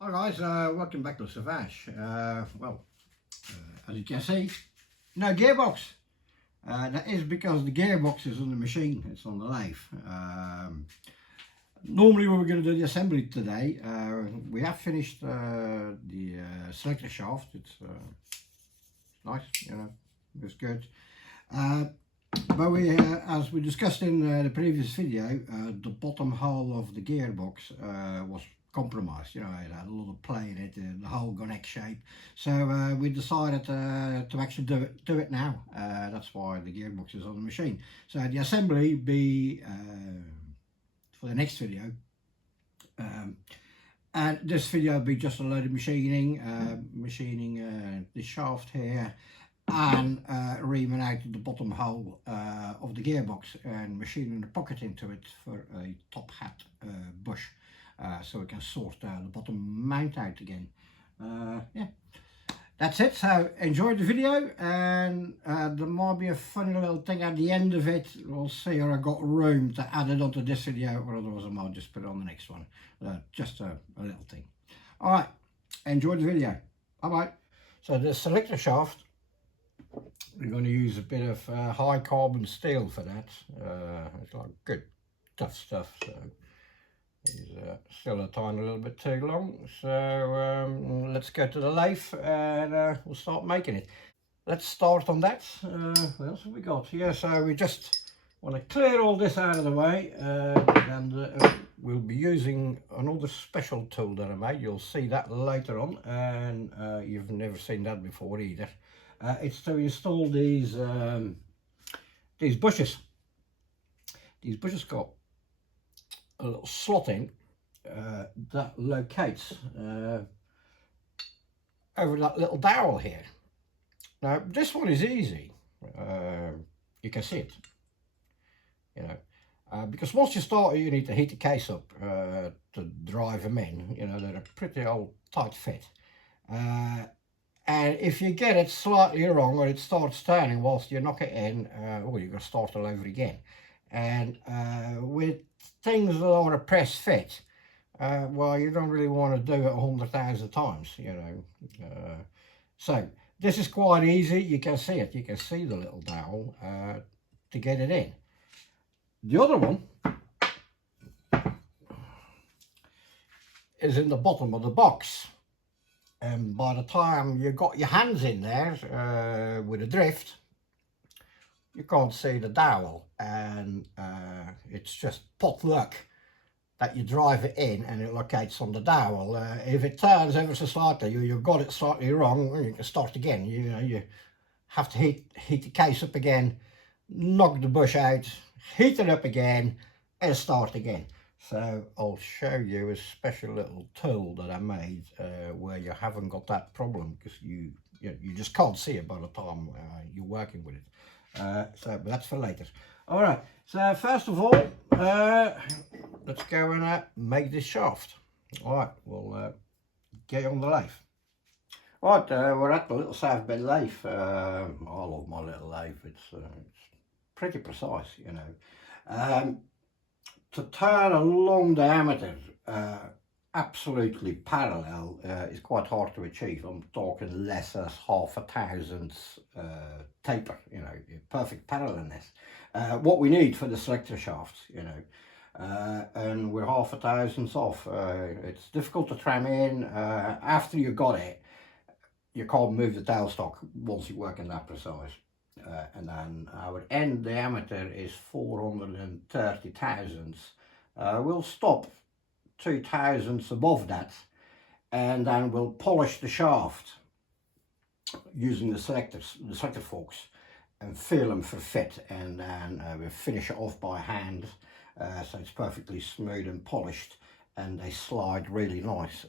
Hi guys, welcome back to Savage. As you can see, no gearbox. That is because the gearbox is on the machine, it's on the lathe. Normally we were going to do the assembly today. We have finished the selector shaft. It's nice, you know, it's good. But we, as we discussed in the previous video, the bottom hole of the gearbox was compromised. You know, it had a lot of play in it, the hole got X shape. So we decided to actually do it now. That's why the gearbox is on the machine. So the assembly be for the next video. And this video will be just a load of machining, the shaft here, and reaming out the bottom hole of the gearbox and machining the pocket into it for a top hat bush, so we can sort the bottom mount out again. Yeah, that's it. So enjoy the video, and there might be a funny little thing at the end of it. We'll see if I got room to add it onto this video, or otherwise I might just put it on the next one. Just a little thing. All right, enjoy the video. Bye bye. So the selector shaft, we're going to use a bit of high carbon steel for that. It's like good tough stuff, so it's still a tiny little bit too long. So let's go to the lathe and we'll start making it. Let's start on that. What else have we got? Yeah, so we just want to clear all this out of the way, and we'll be using another special tool that I made. You'll see that later on, and you've never seen that before either. It's to install these bushes. These bushes got a little slot in that locates over that little dowel here. Now this one is easy. You can see it, you know, because once you start you need to heat the case up to drive them in. You know, they're a pretty old tight fit. And if you get it slightly wrong, or it starts turning whilst you knock it in, well, you've got to start all over again. And with things that are a press fit, well, you don't really want to do it 100,000 times, you know. So this is quite easy. You can see it. You can see the little dowel to get it in. The other one is in the bottom of the box. And by the time you got your hands in there with a drift, you can't see the dowel, and it's just pot luck that you drive it in and it locates on the dowel. If it turns ever so slightly, you've got it slightly wrong, you can start again. You know, you have to heat the case up again, knock the bush out, heat it up again, and start again. So I'll show you a special little tool that I made where you haven't got that problem, because you just can't see it by the time you're working with it. So that's for later. All right, so first of all, let's go and make this shaft. All right, we'll get on the lathe. Right, we're at the little South Bend lathe. I love my little lathe. It's pretty precise, you know. To turn a long diameter absolutely parallel is quite hard to achieve. I'm talking less as 1/2 thousandths taper, you know, perfect parallelness. What we need for the selector shafts, you know, and we're 1/2 thousandths off. It's difficult to tram in. After you got it, you can't move the tailstock once you're working that precise. And then our end diameter is 430 thousandths. We'll stop 2 thousandths above that, and then we'll polish the shaft using the selector forks and feel them for fit, and then we'll finish it off by hand so it's perfectly smooth and polished, and they slide really nice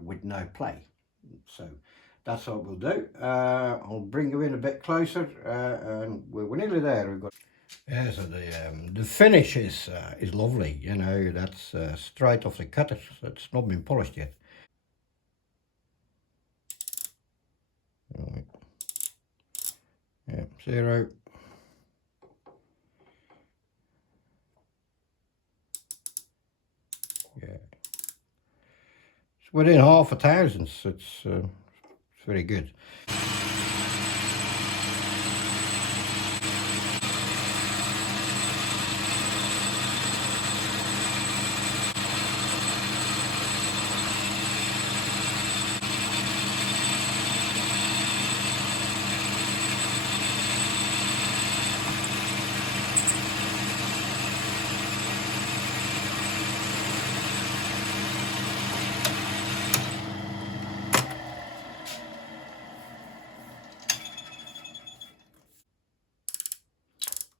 with no play. So that's what we'll do. I'll bring you in a bit closer, and we're nearly there. We've got, yeah, so the finish is lovely. You know, that's straight off the cutter. So it's not been polished yet. Right. Yeah, 0. Yeah. within half a thousandths. It's very good.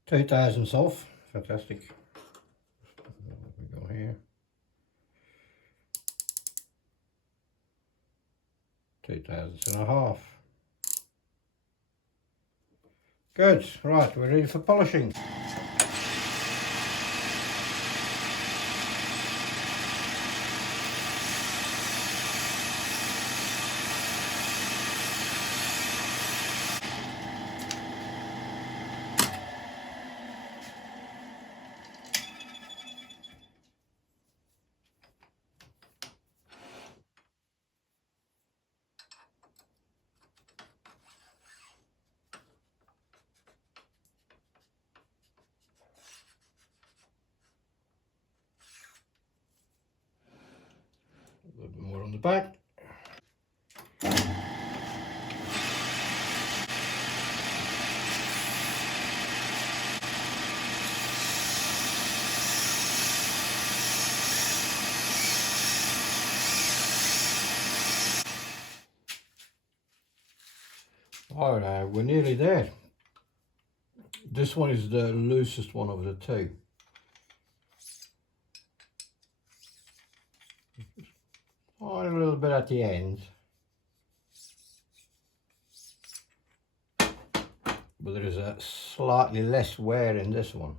Two thousandths off, fantastic. We go here. 2.5. Good, right, we're ready for polishing. A little bit more on the back. Alright, we're nearly there. This one is the loosest one of the two. A little bit at the end. But there is a slightly less wear in this one.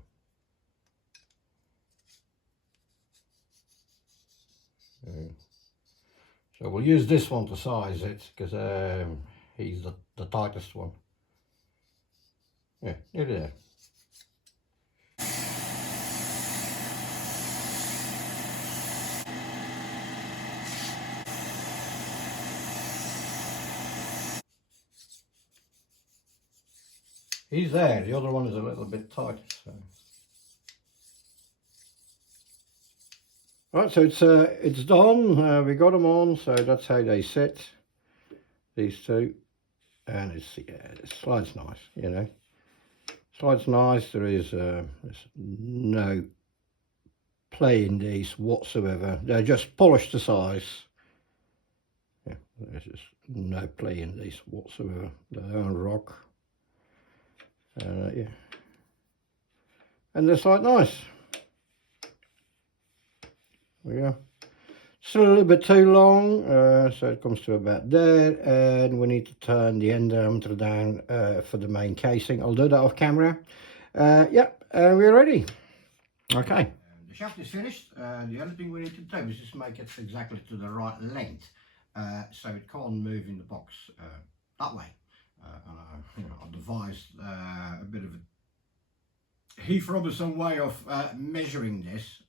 So we'll use this one to size it, because he's the tightest one. Yeah, nearly there. He's there, the other one is a little bit tight. So. Right, so it's done. We got them on, so that's how they sit, these two. And it slides nice, you know. Slides nice. There's no play in these whatsoever. They're just polished to size. Yeah, there's just no play in these whatsoever. They don't rock. Yeah, and they slide nice. There we go. Still a little bit too long, so it comes to about there, and we need to turn the end diameter down for the main casing. I'll do that off camera. Yeah, we're ready. Okay. The shaft is finished. The only thing we need to do is just make it exactly to the right length, so it can't move in the box that way. You know, I devised a bit of a Heath Robertson way of measuring this,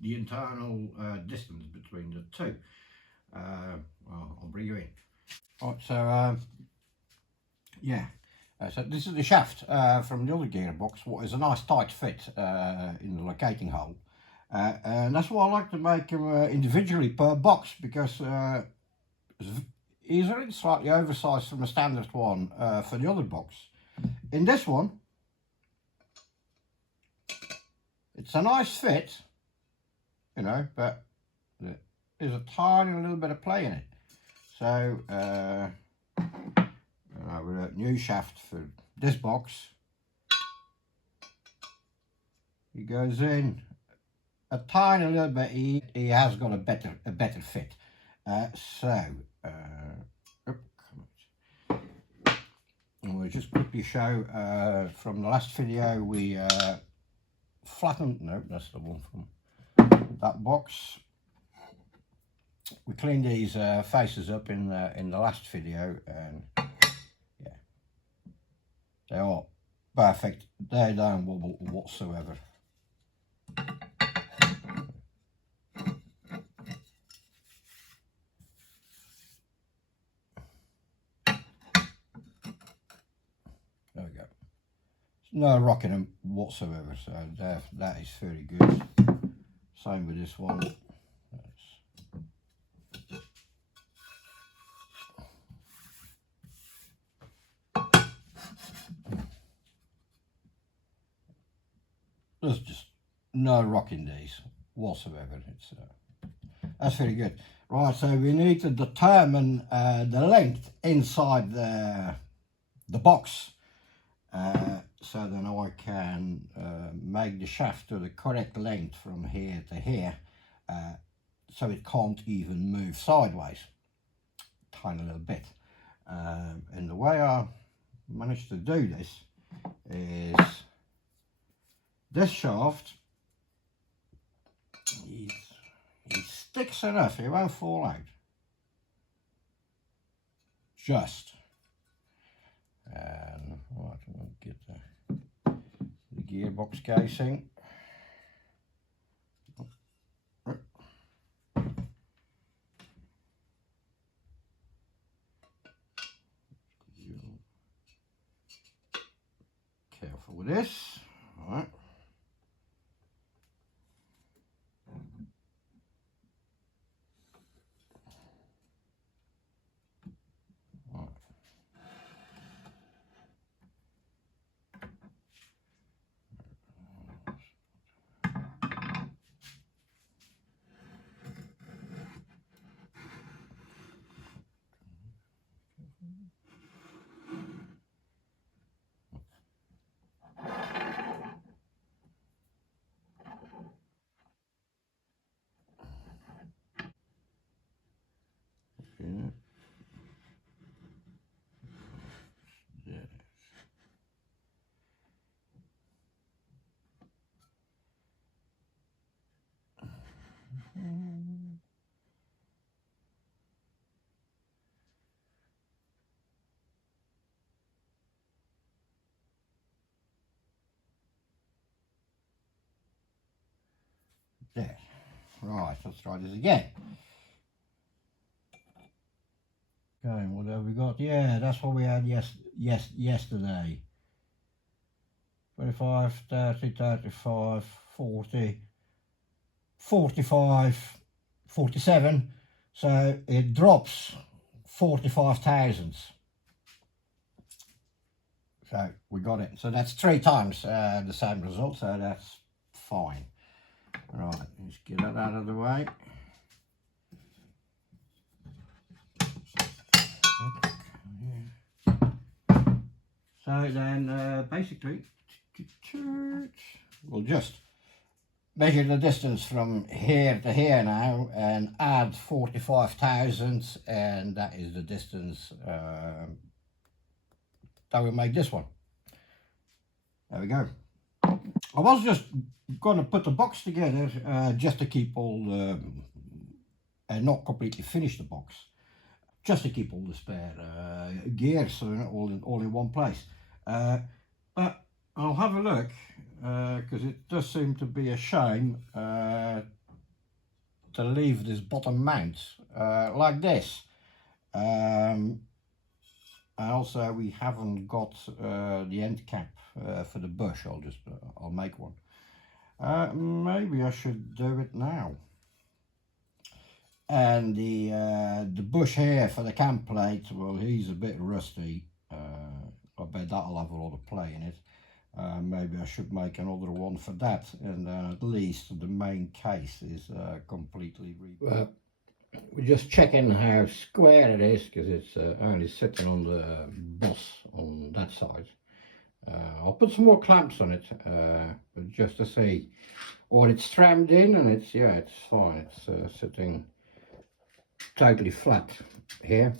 the internal distance between the two. Well, I'll bring you in. Right, so yeah, so this is the shaft from the other gearbox. What is a nice tight fit in the locating hole, and that's why I like to make them individually per box, because either it's slightly oversized from a standard one for the other box. In this one, it's a nice fit, you know, but there's a tiny little bit of play in it. So with a new shaft for this box, he goes in a tiny little bit. He has got a better fit. And we'll just quickly show from the last video we flattened. No, that's the one from that box. We cleaned these faces up in the last video, and yeah, they are perfect. They don't wobble whatsoever. no rocking them whatsoever, so that is very good. Same with this one. There's just no rocking these whatsoever. It's that's very good. Right, so we need to determine the length inside the box, so then I can make the shaft to the correct length from here to here, so it can't even move sideways, tiny little bit. And the way I managed to do this is this shaft, he sticks enough, it won't fall out. Just. And right, we'll get the gearbox casing. Careful with this. All right. There. Right, let's try this again. Okay, what have we got? Yeah, that's what we had yesterday. 25, 30, 35, 40, 45, 47. So it drops 45 thousandths. So we got it. So that's 3 times the same result, so that's fine. Right, let's get that out of the way. So then basically we'll just measure the distance from here to here now and add 45 thousandths, and that is the distance that will make this one. There we go. I was just going to put the box together just to keep all the, and not completely finish the box, just to keep all the spare gears all in one place. But I'll have a look, because it does seem to be a shame to leave this bottom mount like this. And also we haven't got the end cap for the bush. I'll make one. Maybe I should do it now. And the bush here for the cam plate, well, he's a bit rusty. I bet that'll have a lot of play in it. Maybe I should make another one for that, and then at least the main case is completely rebuilt. We're just checking how square it is, because it's only sitting on the boss on that side. I'll put some more clamps on it, but just to see. Or it's trammed in, and it's, yeah, it's fine. It's sitting totally flat here.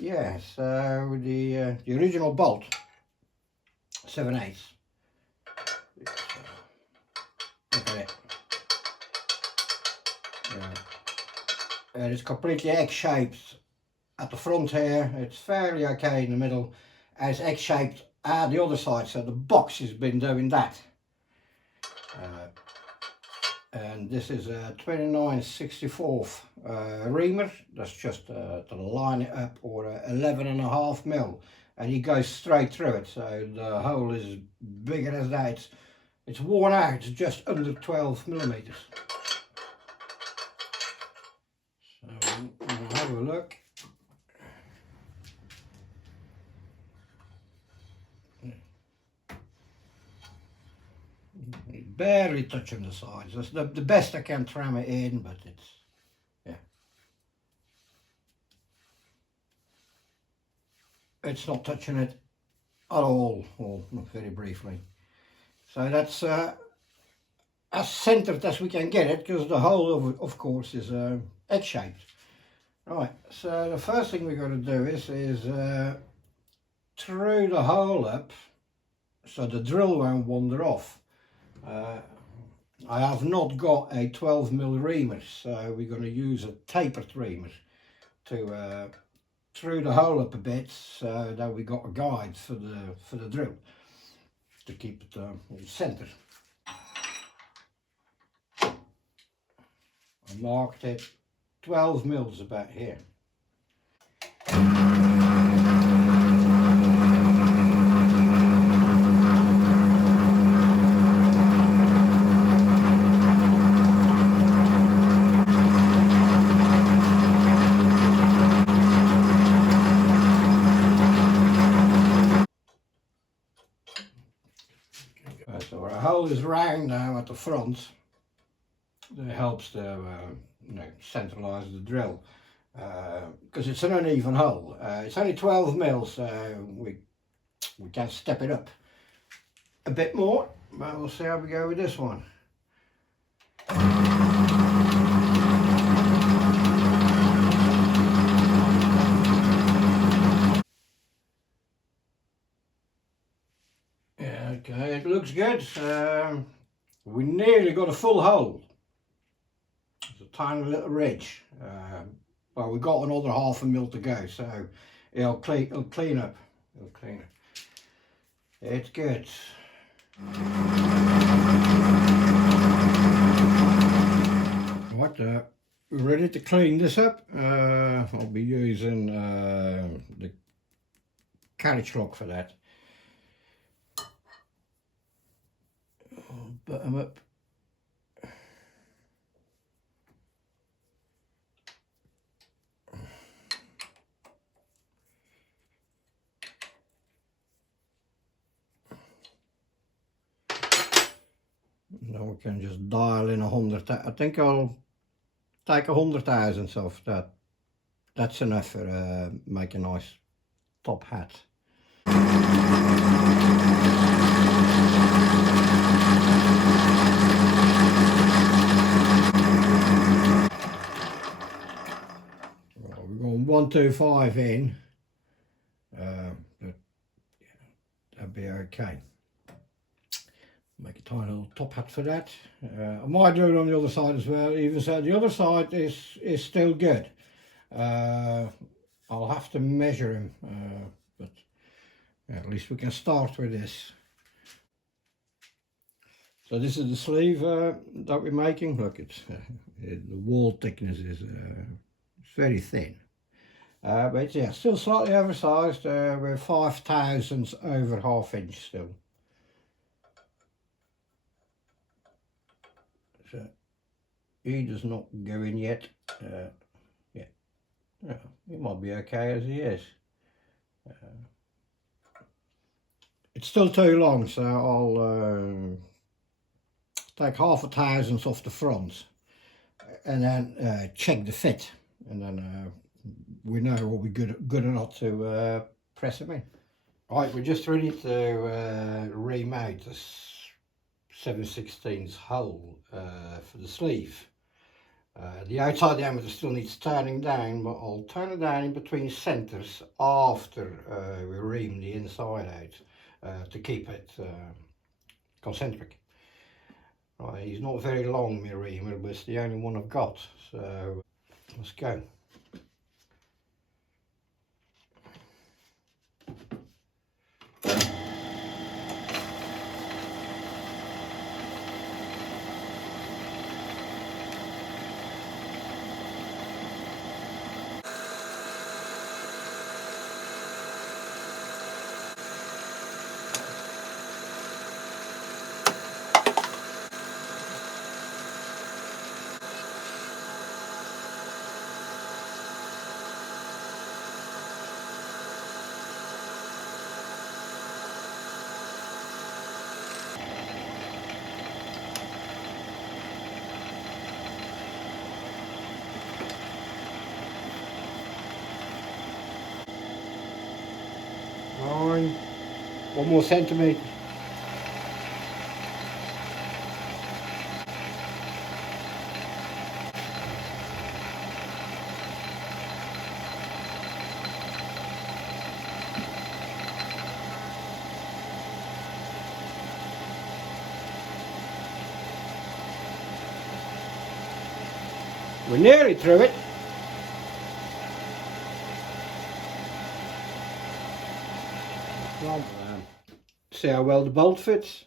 Yeah, so the original bolt, 7/8. Look at it. Yeah. And it's completely egg-shaped at the front here. It's fairly okay in the middle, and it's egg-shaped at the other side, so the box has been doing that. And this is a 29/64 reamer. That's just to line it up, or 11.5 mil. and he goes straight through it. So the hole is bigger as that. It's worn out. It's just under 12 millimeters. So we'll have a look. Barely touching the sides. That's the best I can tram it in, but it's, yeah. It's not touching it at all, or not very briefly. So that's as centered as we can get it, because the hole of course is egg-shaped. Right, so the first thing we're going to do is through the hole up so the drill won't wander off. I have not got a 12mm reamer, so we're going to use a tapered reamer to through the hole up a bit, so that we got a guide for the drill to keep it all centered. I marked it 12 mils about here. So our hole is round now at the front. That helps to centralise the drill, because it's an uneven hole. It's only 12 mils, so we can step it up a bit more, but we'll see how we go with this one. Yeah, okay, it looks good. We nearly got a full hole. It's a tiny little ridge. Well, we've got another half a mil to go, so it'll clean up. It'll clean up. It's good. Right, we're ready to clean this up. I'll be using the carriage lock for that. I'll button up. Now we can just dial in 100. I think I'll take 100 thousandths off that. That's enough for make a nice top hat. Well, we're going 125 in. But that'd be okay. Make a tiny little top hat for that. I might do it on the other side as well. Even so, the other side is still good. I'll have to measure him, but yeah, at least we can start with this. So this is the sleeve that we're making. Look, it's the wall thickness is very thin, but yeah, still slightly oversized. We're 5 thousandths over ½ inch still. So he does not go in yet. Yeah, he might be okay as he is. It's still too long, so I'll take 1/2 thousandths off the front and then check the fit, and then we know are we good or not to press them in. Right, we're just ready to remount this 7/16 hole for the sleeve. The outside diameter still needs turning down, but I'll turn it down in between centres after we ream the inside out to keep it concentric. Right, he's not very long, my reamer, but it's the only one I've got, so let's go. One more centimetre. We're nearly through it. See how well the bolt fits.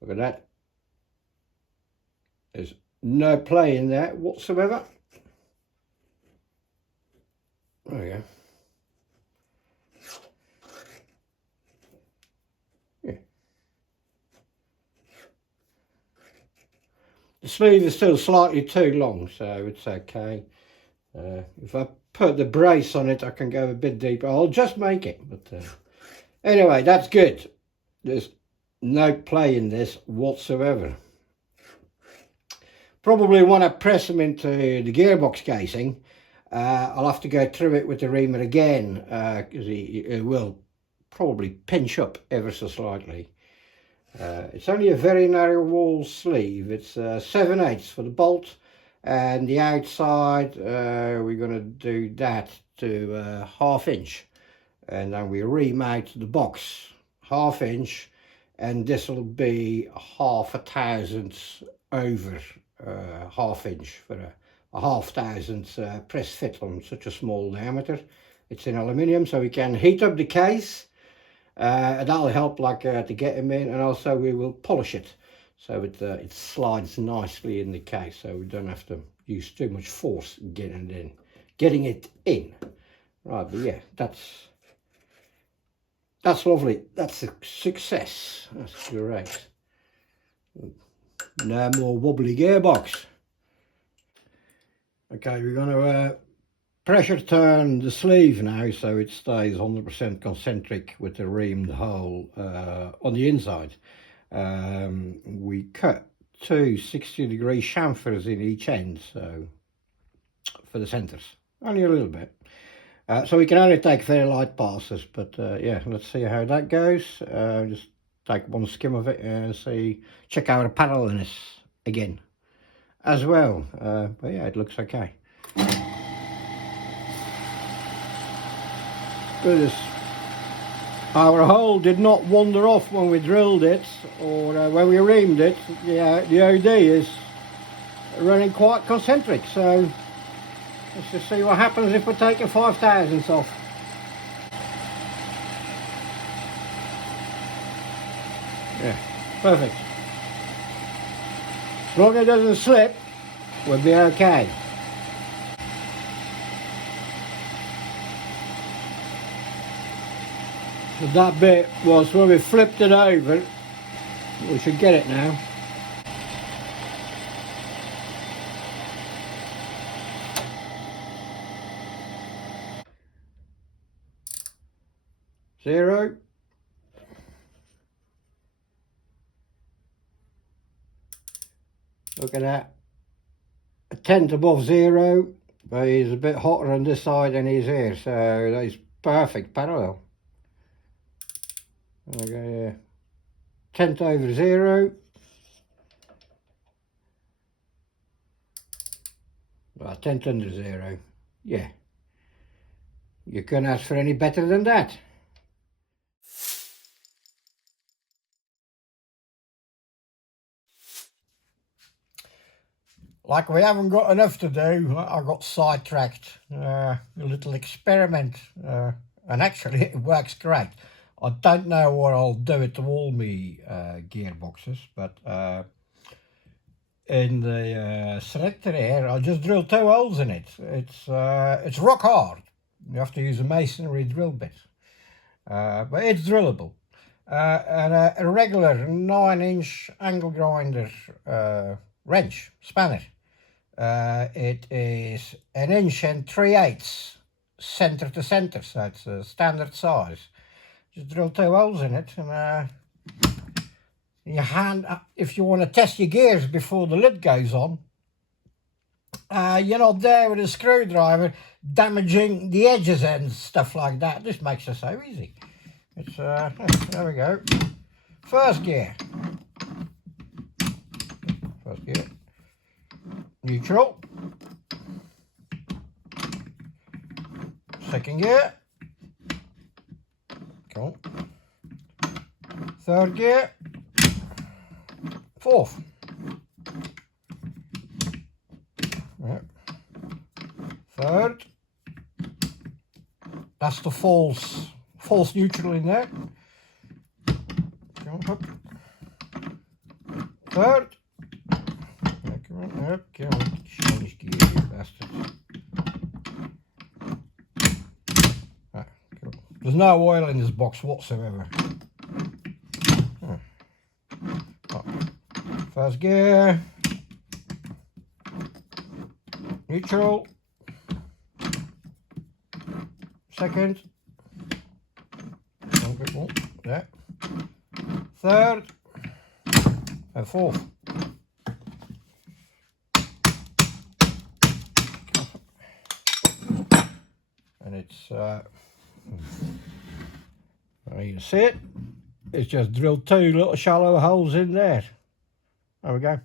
Look at that. There's no play in there whatsoever. There we go. Yeah. The sleeve is still slightly too long, so it's okay. If I put the brace on it, I can go a bit deeper. I'll just make it. But anyway, that's good. There's no play in this whatsoever. Probably when I press them into the gearbox casing, I'll have to go through it with the reamer again, because it will probably pinch up ever so slightly. It's only a very narrow wall sleeve. It's 7/8 for the bolt, and the outside we're going to do that to 1/2 inch, and then we remount the box 1/2 inch, and this will be 1/2 thousandths over 1/2 inch for a 1/2 thousandths press fit on such a small diameter. It's in aluminium, so we can heat up the case. That'll help to get them in, and also we will polish it so it slides nicely in the case, so we don't have to use too much force getting it in. Right, but yeah, that's lovely. That's a success. That's great. No more wobbly gearbox. Okay, we're going to pressure turn the sleeve now so it stays 100% concentric with the reamed hole on the inside. We cut two 60-degree chamfers in each end, so for the centers, only a little bit. So we can only take very light passes, but yeah, let's see how that goes. Just take one skim of it and check our parallelism again as well. But yeah, it looks okay. Goodness, our hole did not wander off when we drilled it or when we reamed it. The OD is running quite concentric, so let's just see what happens if we're taking 5 thousandths off. Yeah, perfect. As long as it doesn't slip, we'll be okay. So that bit was when we flipped it over. We should get it now. Zero. Look at that. A tenth above zero, but he's a bit hotter on this side than he's here, so that's perfect parallel. Okay, yeah. Tenth over zero. Well, tenth under zero. Yeah. You couldn't ask for any better than that. Like we haven't got enough to do, I got sidetracked. A little experiment, and actually it works great. I don't know what I'll do it to all my gearboxes, but in the selector here, I just drilled 2 holes in it. It's rock hard. You have to use a masonry drill bit, but it's drillable. And a regular 9-inch angle grinder wrench spanner. It is 1 3/8 inch center to center, so it's a standard size. Just drill 2 holes in it, and your hand, if you want to test your gears before the lid goes on, you're not there with a screwdriver damaging the edges and stuff like that. This makes it so easy. It's there we go. First gear. First gear. Neutral. Second gear. Come on. Third gear. Fourth. Yep. Third. That's the false neutral in there. Come on, up. Third. Yeah, come on, up, come on. Change gear, you bastards. Right, cool. There's no oil in this box whatsoever. Oh. First gear. Neutral. Second. A bit more. There. Third. And fourth. And it's there you see it. It's just drilled two little shallow holes in there. There we go.